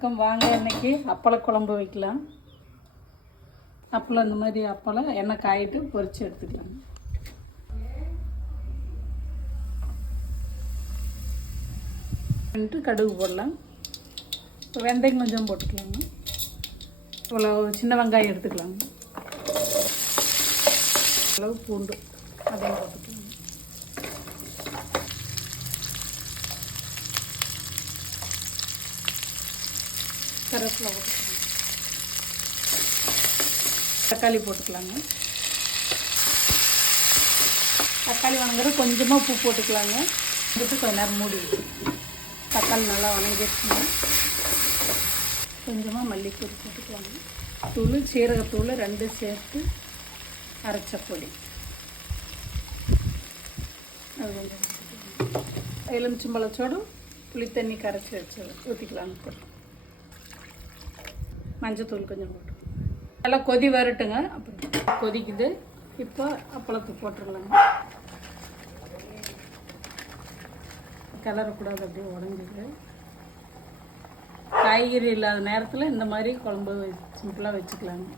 வணக்கம். வாங்க, இன்னைக்கு அப்பள குழம்பு வைக்கலாம். அப்பளம் இந்த மாதிரி அப்பளம் எண்ணெய் காயிட்டு பொரிச்சு எடுத்துக்கலாம். கடுகு போடலாம். இப்போ வெந்தயம் கொஞ்சம் போட்டுக்கலாங்க. இவ்வளோ சின்ன வெங்காயம் எடுத்துக்கலாங்க. அளவு பூண்டு அதையும் போட்டுக்கலாம். கருவேப்பிலை போட்டுக்கலாம். தக்காளி போட்டுக்கலாங்க. தக்காளி வணங்குற கொஞ்சமாக உப்பு போட்டுக்கலாங்க. போட்டு கொஞ்ச நேரம் மூடி தக்காளி நல்லா வணங்கிடுச்சுங்க. கொஞ்சமாக மல்லித்தூள் போட்டுக்கலாங்க. தூள் சீரகத்தூள் 2 சேர்த்து அரைச்ச பொடி அது கொஞ்சம் எலுமிச்சம்பழச்சோடு புளி தண்ணி கரைச்சி வச்சு ஊற்றிக்கலாங்க. மஞ்சத்தூள் கொஞ்சம் போட்டு நல்லா கொதி வரட்டுங்க. அப்புறம் கொதிக்குது. இப்போ அப்பளத்துக்கு போட்டுடலாங்க. கிளறக்கூடாது, அப்படியே உடஞ்சிது. காய்கறி இல்லாத நேரத்தில் இந்த மாதிரி குழம்பு சிம்பிளாக வச்சுக்கலாங்க.